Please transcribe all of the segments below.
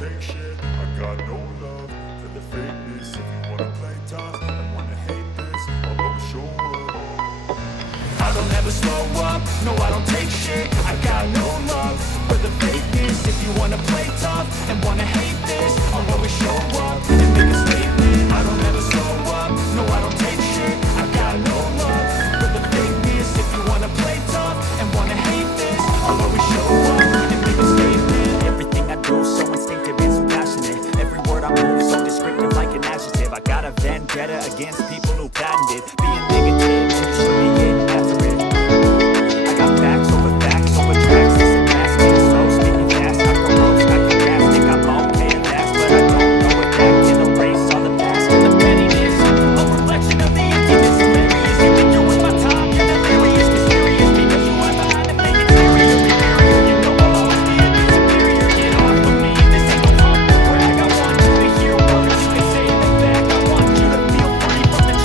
take shit. I got no love for the fakeness. If you wanna play tough and wanna hate this, I'll always show up. I don't ever slow up, no I don't take shit. I got no love for the fakeness. If you wanna play tough and wanna hate this, I'll always show up and make a statement. I don't ever slow up, no I don't take shit. I got no love for the fakeness. If you wanna play tough and wanna hate this, I'll always show up and make a statement. Everything I do so instinctive and so passionate. Every word I move so descriptive like an adjective. I got a vendetta against people who patented being negative. You should be getting after it. I got facts over tracks. Listen fast, speak slow, speaking fast. I can roast, I can gas, think I'm okay at last, but I don't know it back in the race. All the past and the pettiness, a reflection of the emptiness. Hilarious, you think you're with my time, you're delirious, mysterious, because you are behind the thing exterior, inferior. You know I'll always be a bit superior. Get off of me, this ain't no humble brag. I want you to hear words, they say in the back. I want you to feel free from the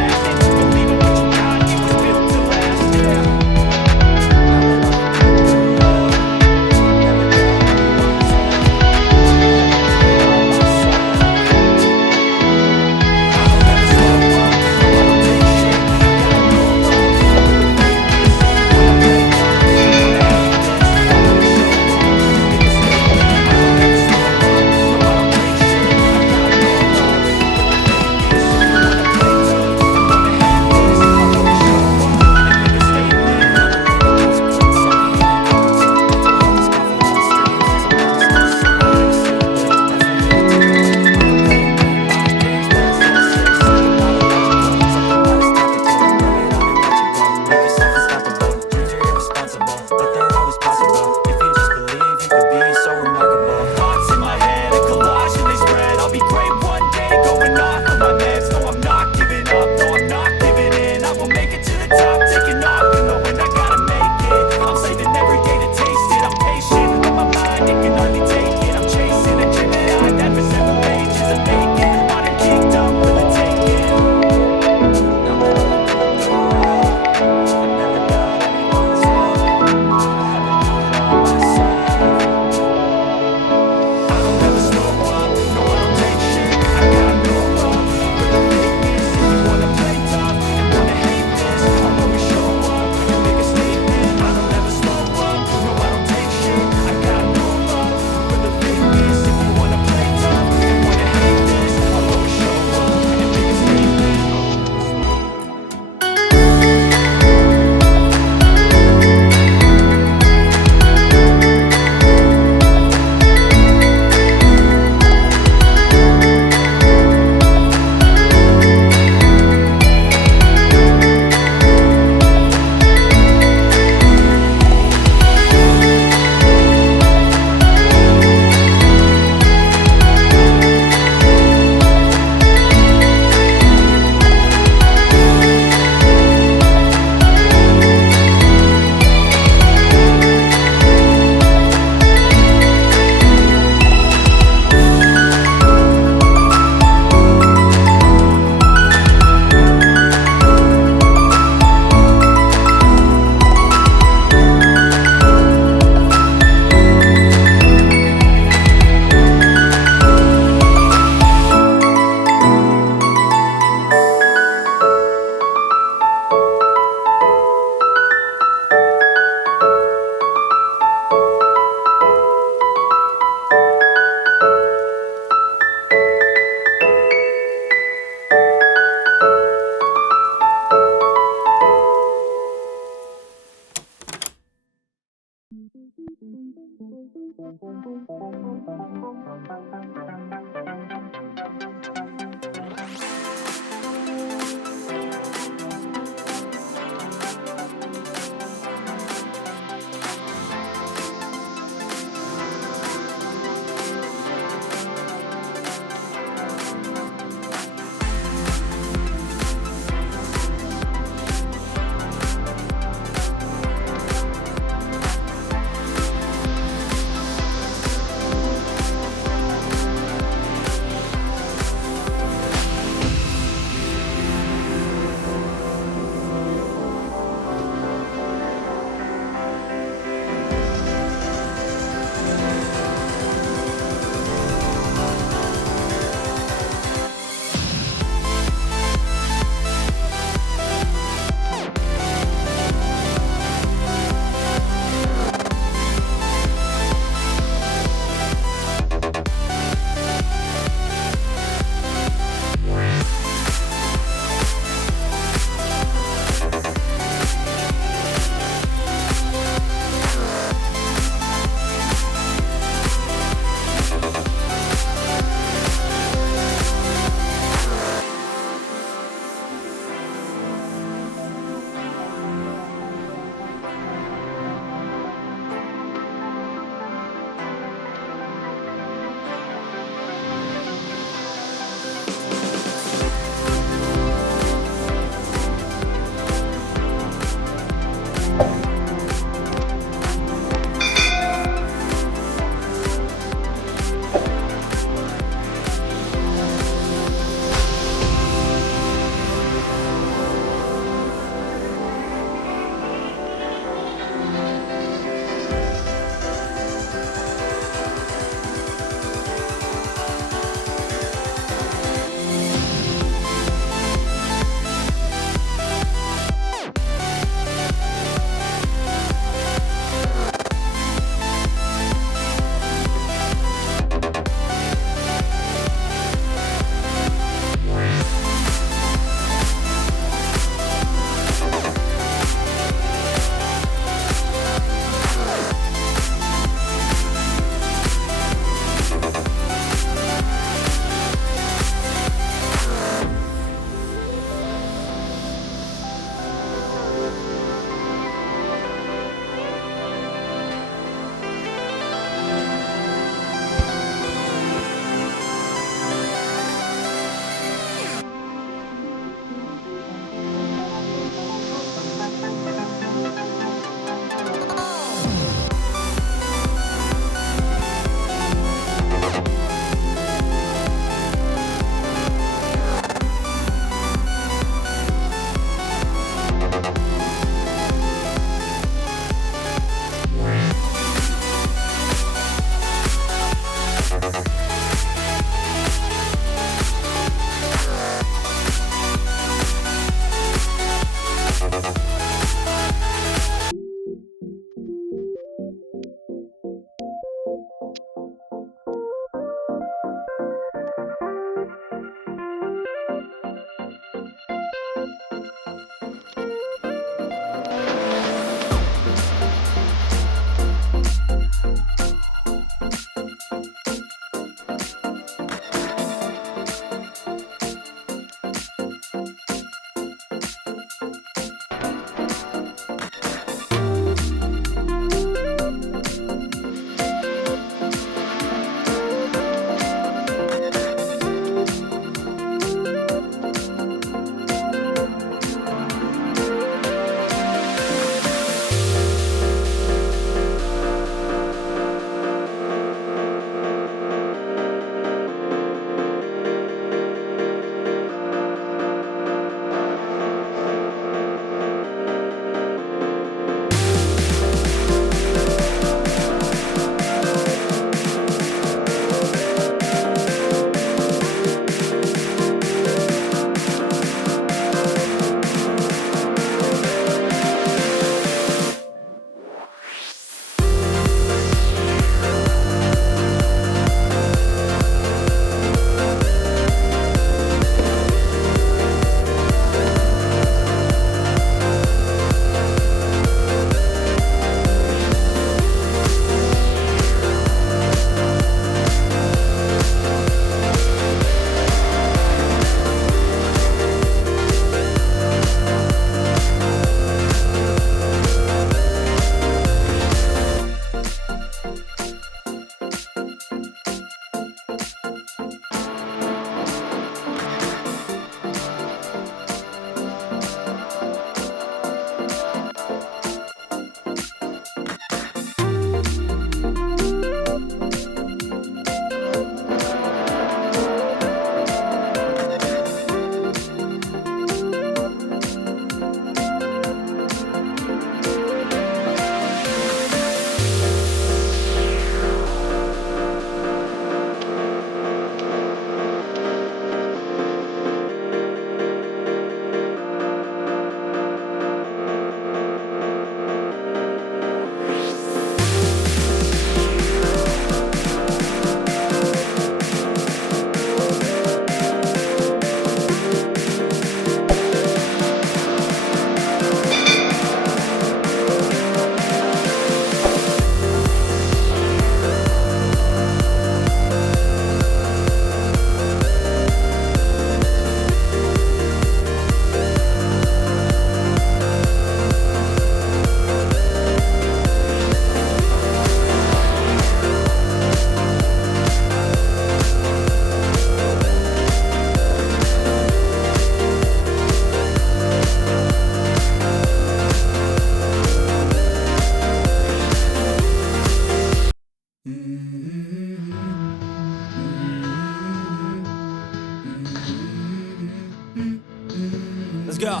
go.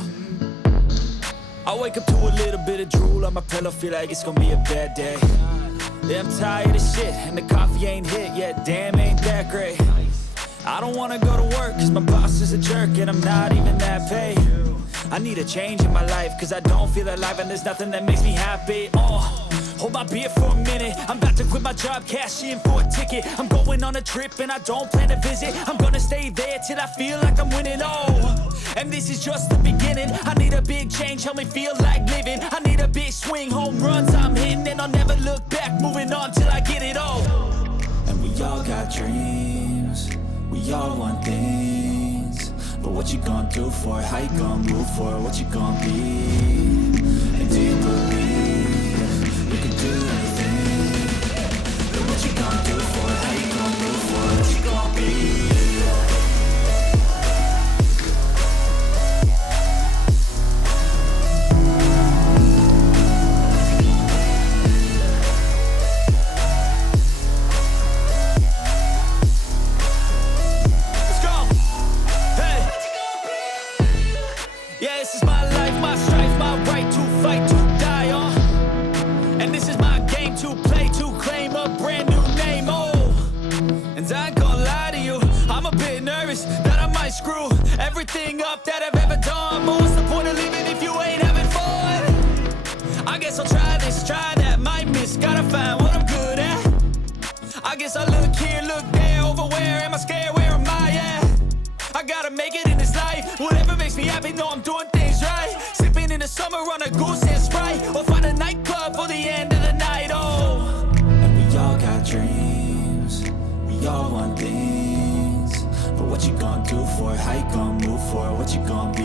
I wake up to a little bit of drool on my pillow, feel like it's gonna be a bad day. Yeah, I'm tired of shit, and the coffee ain't hit yet, damn, ain't that great. I don't wanna go to work, cause my boss is a jerk, and I'm not even that paid. I need a change in my life, cause I don't feel alive, and there's nothing that makes me happy. Hold my beer for a minute, I'm about to quit my job, cash in for a ticket. I'm going on a trip, and I don't plan to visit. I'm gonna stay there till I feel like I'm winning, and this is just the beginning. I need a big change, help me feel like living. I need a big swing, home runs I'm hitting, and I'll never look back, moving on till I get it all. And we all got dreams, we all want things, but what you gonna do for it? How you gonna move for it? What you gonna be? And do you believe you can do anything? But what you gonna do for it? How you gonna move for it? What you gonna be? Screw everything up that I've ever done, but what's the point of living if you ain't having fun? I guess I'll try this, try that, might miss, gotta find what I'm good at. I guess I look here, look there, over where am I scared, where am I at? I gotta make it in this life, whatever makes me happy, know I'm doing things right. Sipping in the summer on a goose and Sprite, or find a nightclub for the end of the night, And we all got dreams, we all want things, but what you gonna do for it? How you gonna move for it? What you gonna be?